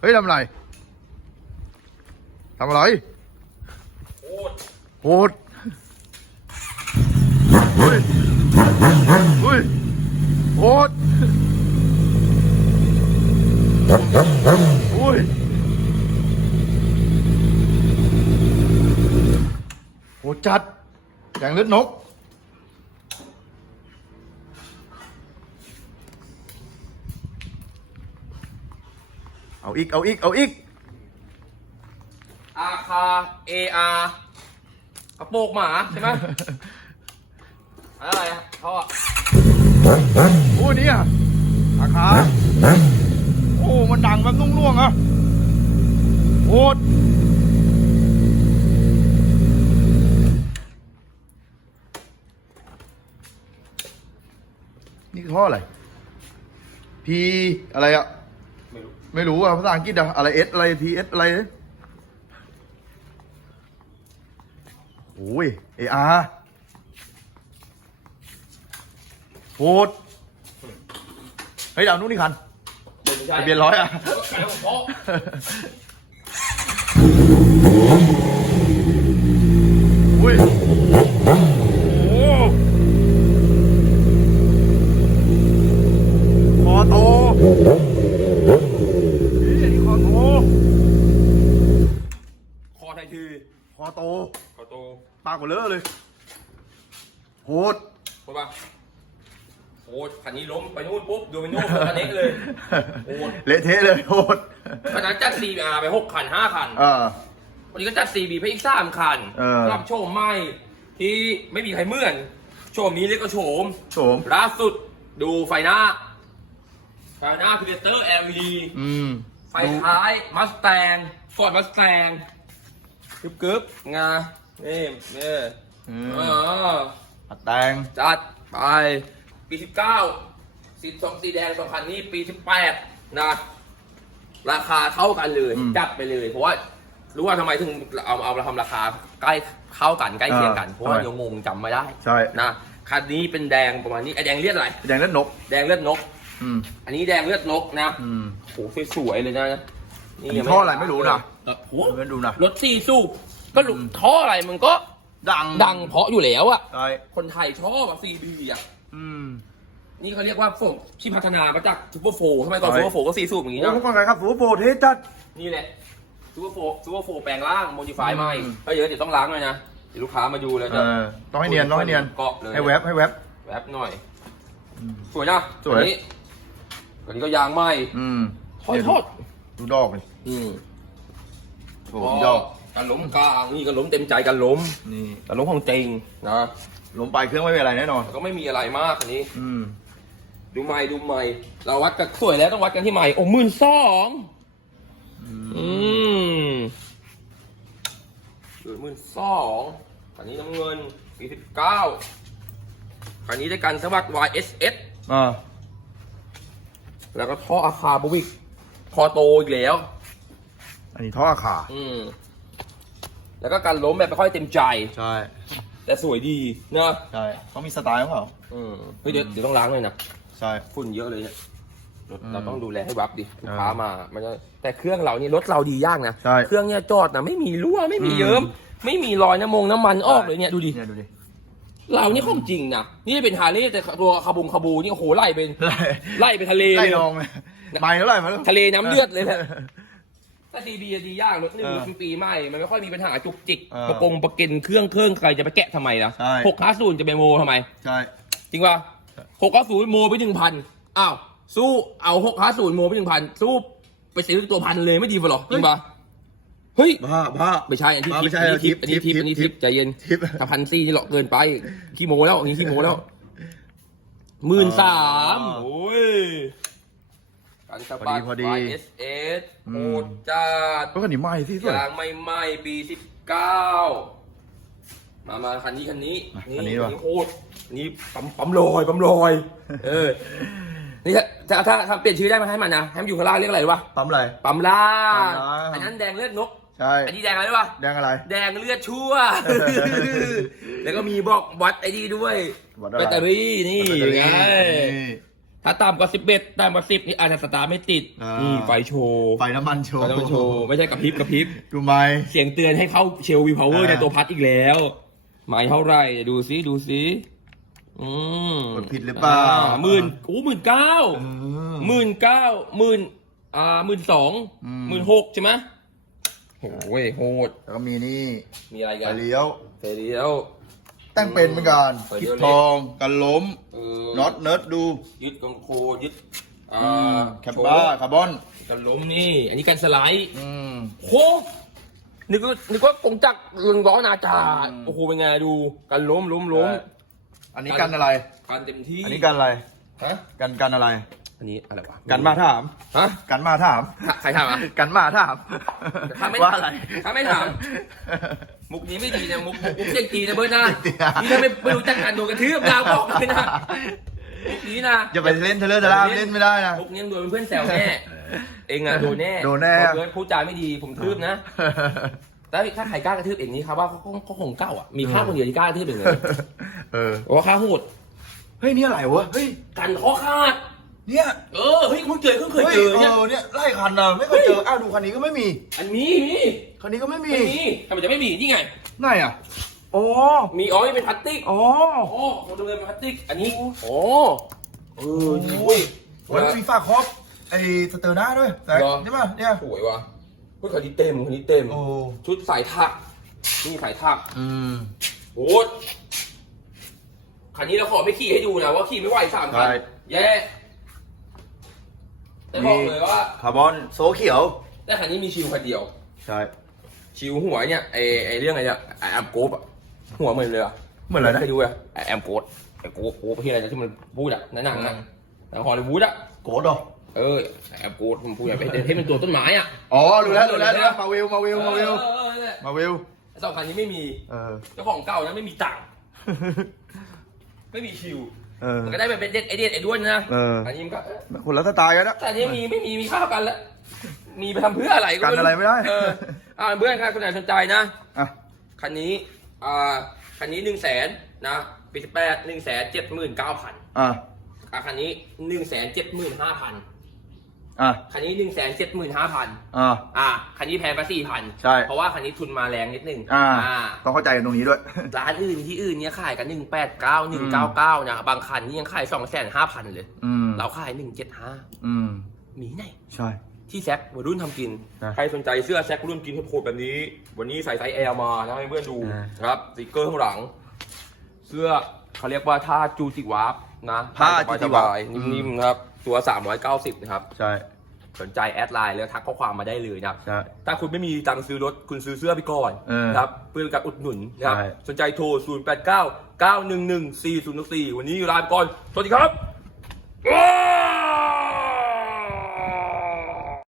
เฮ้ยทำอะไรทำอะไรโคตรโหดเฮ้ยเฮ้ยโหดโอ้ยโหดจัดแกงเลือดนก เอาอีก เอาอีก เอาอีก อาคาเออากระโปรงหมาใช่ไหม อะไรอะเขาอะโอ้เนี่ยอาคาโอ้ มันดังแบบนุ่งน่วงๆอะโคตรนี่ท่ออะไร พีอะไรอะ ไม่รู้ไม่รู้อะภาษาอังกฤษอะอะไรเอสอะไรทีเอสอะไรเนี่ยโอ้ยเออาร์โหดเฮ้ยเดาวนู้นนี่คันไม่ใช่ทะเบียนร้อยอะไก่ของพ่อ อุ้ยโอ้คอโตนี่อันนี้คอโต คอไทยที ค อโตคอโตปากกว่าเลอะเลยโหดพูดป่ะโอ้คันนี้ล้มไปนู่นปุ๊บโดมิโน่คันนี้เลยโหดเละเทะเลยโหดคันนั้นจัด CBR ไปหกคันห้าคันเออวันนี้ก็จัด CB ไปอีกสามคันเออรับโชมใหม่ที่ไม่มีใครเหมือน โชมนี้เรียกว่าโฉมโฉมล่าสุดดูไฟหน้า ไฟหน้าพิเตอร์ LED อืม ไฟท้ายมัสแตงฟอร์ดมัสแตง กึบกึบงานี่นี่อืเอมออัดแตงจัดไปปีสิบเก้าสีสองสีแดงสองคันนี้ปีสิบแปดนะ ราคาเท่ากันเลย จัดไปเลย เพราะว่ารู้ว่าทำไมถึงเอาเอามาทำราคาใกล้เท่ากันใกล้เคียงกัน เพราะว่าเดี๋ยวงงจำไม่ได้ใช่นะคันนี้เป็นแดงประมาณนี้ไอแดงเลือดอะไรแดงเลือดนก แดงเลือดนก อืมอันนี้แดงเลือดนกนะอืมโหสวยๆเลยนะอันนี้ท่ออะไรไม่รู้นะ เออโหเพื่อนดูนะ รถสี่สูบก็ลุท่ออะไรมันก็ดังดังเพราะอยู่แล้วอะใช่คนไทยชอบอะซีบีอะอืมนี่เขาเรียกว่าโฟมที่พัฒนามาจากซูเปอร์โฟร์ทำไมก่อนใช่ซูเปอร์โฟร์ก็สี่สูบอย่างนี้โอ้นะ พวกคนไงครับสูโฟเทสจัด นี่แหละซูเปอร์โฟร์ซูเปอร์โฟร์แปลงร่างโมดิฟายใหม่อืมก็เยอะเดี๋ยวต้องล้างเลยนะ เดี๋ยวลูกค้ามาดูแล้วเอจะอต้องให้เนียนต้องให้เนียนเกาะเลยให้แวบให้แวบ แวบหน่อย อืมสวยนะสวย อันนี้อันนี้ก็ยางไหมอืมทอดทอดดูดอกเลยอืม โอ้โหดูดอกการล้มกลางนี่ก็ล้มเต็มใจการล้มนี่การล้มของจริงนะลมไปเครื่องไม่เป็นไรแน่นอนแล้วก็ไม่มีอะไรมากอันนี้ อืมดูใหม่ดูใหม่เราวัดกันสวยแล้วต้องวัดกันที่ใหม่โอ้หมื่นสองอืมเกิดหมื่นสองอันนี้น้ำเงินปีสิบเก้าอันนี้ได้กันสวัสดิ์ YSS อ่าแล้วก็ท่ออาคาบวิกคอโตอีกแล้ว อันนี้ท่ออาขาอืมแล้วก็การล้มแบบไม่ค่อยเต็มใจ ใช่แต่สวยดีนะใช่เขามีสไตล์ของเขา อืมเฮ้ยเดี๋ยวเดี๋ยวต้องล้างเลยนะใช่ ฝุ่นเยอะเลยเนี่ยรถอืมเราต้องดูแลให้วับดิลูกเออค้ามามันจะแต่เครื่องเรานี่รถเราดียากนะใช่เครื่องเนี่ยจอดนะไม่มีรั่วไม่มีอืมเยิ้ม ไม่มีรอยน้ำมงน้ำมันออกเลยเนี่ยดูดิเนี่ยดูดิเรานี่ของจริงนะนี่เป็นฮาร์เลย์แต่ตัวคาบูงคาบูนี่โอ้โหไล่เป็นไล่ไล่ไปทะเลไล่เลยนองเลยไม่เท่าไหร่มาแล้วทะเลน้ำเลือดเลยแหละ ถ้าดีบีดียากรถหนึ่งเออปีปีใหม่ มันไม่ค่อยมีปัญหาจุกจิกเออประกงประเก็นเครื่องเครื่องใครจะไปแกะทำไมล่ะใช่ หกห้าศูนย์จะไปโมทำไม ใช่ จริงป่ะหกห้าศูนย์โมไปหนึ่งพันอ้าว สู้เอาหกห้าศูนย์โมไปหนึ่งพันสู้ไปซื้อตัวพันเลยไม่ดีป่ะหรอจริงป่ะเฮ้ย บ้าบ้า ไม่ใช่อันที่อ่าทิปไม่ใช่อันนี้ทิปทิอันนี้ปทิปทิปอันนี้ทิทิปปใจเย็นทิป ถ้าพันซี่นี่หลอกเกินไปขี้โมแล้วอันนี้ขี้โมแล้วหมื่นสามอ๋อโอ้ย การสะบัดพอดีพอดี YSS อืม โหดจัดก็คันนี้ไหม้ที่สุดยางไม่ไหม้ปีสิบเก้ามามาคันนี้คันนี้อะคันนี้ว่ะโคตรอันนี้ปั๊มปั๊มลอยปั๊มลอย เออ นี่ถ้าถ้าถ้าถ้าเปลี่ยนชื่อได้ไหมให้มันนะให้มันอยู่ข้างล่างเรียกอะไรวะปั๊มอะไร ปั๊มล่างปั๊มล่าง อันนั้นแดงเลือดนก ใช่อันนี้แดงอะไรวะแดงอะไร แดงเลือดชั่ว แล้วก็มีบอกวัดไอ้นี่ด้วย วัดอะไรแบตเตอรี่นี่แบตเตอรี่ไงนี่ ถ้าต่ำกว่าสิบเอ็ดต่ำกว่าสิบนี่อาจจะสตาร์ทไม่ติดอ่านี่นี่ไฟโชว์ไฟน้ำมันโชไฟว์ต้องโชว์ ไม่ใช่กระพริบกระพริบ ดูไหม เสียงเตือนให้เข้าเชลวีพาวเวอร์อ่า ในตัวพัดอีกแล้ว หมายเท่าไหร่ดูซิดูซิอืมกดผิดหรือเปล่า หมื่นโอ้หมื่นเก้าเออ หมื่นเก้าหมื่นอ่าหมื่นสองอืม หมื่นหกใช่ไหมโอ้ยโหดแล้วก็มีนี่มีอะไรไฟกันเลี้ยวเฟรเดียว แต่งเป็นเหมือนกันไฟเลี้คิยวดทองกันล้มเออน็อตเนิร์ดดูยึดกังโคยึดอ่าอืมแคปบ้าคาร์บอนกันล้มนี่ อันนี้กันสไลด์อืมโหนึกว่านึกว่ากงจักรลุงล้อนาจาอืม โอ้โหเป็นไงดูกันล้มล้มล้ม อันนี้กันอะไรกันเต็มที่อันนี้กันอะไรฮะกันกันอะไร อันนี้อะไรวะกันมาถาม ฮะกันมาถาม ใครถามอะ กันมาถามถ้าไม่ว่าอะไรถ้าไม่ถาม มุกนี้ไม่ดีนะมุกมุกมุกเจ๊งจีนะเบิร์ดนะเจ๊งจีนะนี่ถ้าไม่ไม่รู้จักกันโดนกระทืบดาวบอกเลยนะมุกนี้นะอย่าไปเล่นเทเลอร์เทล่าเล่นไม่ได้นะมุกนี้โดนเพื่อนแซวแน่เองอะโดนแน่โดนแน่เพราะเบิร์ดพูดจาไม่ดีผมทืบนะแต่ถ้าใครกล้ากระทืบเองนี้ครับว่าเขาเขาเขาคงเก้าอะมีข้าคนเดียวที่กล้ากระทืบเองเลยเออเพราะว่าข้าโหดเฮ้ยนี่อะไรวะเฮ้ยกันข้อคาด เนี่ยเออเฮ้ยเพิ่งเจอเพิ่งเคยเฮ้ยเจอเอเนี่ยอเนี่ยไล่คันนะไม่เคยเจออ้าวดูคันนี้ก็ไม่มีอันนี้นี่คันนี้ก็ไม่มีอันนี้ทำไมจะไม่มีนี่ไง ไหนอะอ๋อมีอ๋อนี่เป็นพลาสติกอ๋อโอ้โหดูเลยเป็นพลาสติก อันนี้โอ้เออจริงเว้ยวันมีฝากครอบไอ้สเตอร์หน้าด้วยแต่เหรอนี่ป่ะเนี่ยสวยว่ะเฮ้ยคันนี้เต็มคันนี้เต็ม โอ้ชุดสายถักนี่สายถักอืมโอ้คันนี้เราขอไม่ขี่ให้ดูนะว่าขี่ไม่ไหวสามคันใช่แย่ แต่บอกเลยว่า คาร์บอนโซเขียว แต่คันนี้มีชิวคันเดียว ใช่ ชิวหัวเนี่ยไอไอเรื่องอะไรเนี่ยไอแอมโกบอะหัวเหมือนเลยอะเหมือนอะไรนะ เคยดูอะไอแอมโกบไอโกบโกบที่อะไรนะที่มันพูดอะในหนังอะหนังฮอลลีวูดอะโกดเหรอเออไอแอมโกบมันพูดอะไอที่เป็นตัวต้นไม้อะอ๋อรู้แล้วรู้แล้วรู้แล้วมาวิวมาวิวมาวิวเออเออเออมาวิวไอ้สองคันนี้ไม่มีเออ เจ้าของเก่านะไม่มีตังค์ไม่มีชิวเออมันก็ได้เป็นเด็ดไอเด็ดไอด้วนนะเอออั นนี้มันก็เออคนละสไตล์กันนะ แต่อันนี้มีไม่มีมีข้าวกันแล้วมีไปทำเพื่ออะไรกันอะไรไม่ได้ เอออ่าเพื่อนใครคนไหนสนใจนะ อะ คันนี้ อ่า คันนี้หนึ่งแสนนะ ปีสิบแปดหนึ่งแสนเจ็ดหมื่นเก้าพันอะ อ่าคันนี้หนึ่งแสนเจ็ดหมื่นห้าพัน อะคันนี้หนึ่งแสนเจ็ดหมื่นห้าพันอะอ่าคันนี้แพงไปสี่พันใช่ เพราะว่าคันนี้ทุนมาแรงนิดนึงอ่าต้องเข้าใจกันตรงนี้ด้วย ร้านอื่นที่อื่นเนี่ยขายกันหนึ่งแปดเก้าหนึ่งเก้าเก้านะบางคันนี่ยังขายสองแสนห้าพันเลยอืมเราขายหนึ่งเจ็ดห้าอืมมีไหนใช่ที่แซกวัยรุ่นทำกินนะใครสนใจเสื้อแซกวัยรุ่นกินโคตรแบบนี้ วันนี้ใส่ไซส์แอลมานะให้เพื่อนดูอ่านะครับสติกเกอร์ข้างหลัง เสื้อเขาเรียกว่าท่าจูติวาร์ปนะผ้าจูติวาร์ปสบายๆนิ่มๆครับ ตัว 390 นะครับ ใช่ สนใจแอดไลน์แล้วทักข้อความมาได้เลยนะครับ ใช่ ถ้าคุณไม่มีตังค์ซื้อรถคุณซื้อเสื้อไปก่อนเออครับเพื่อเป็นการอุดหนุนนะครับ ใช่ สนใจโทร 089 911 4014วันนี้ลาไปก่อน สวัสดีครับว้า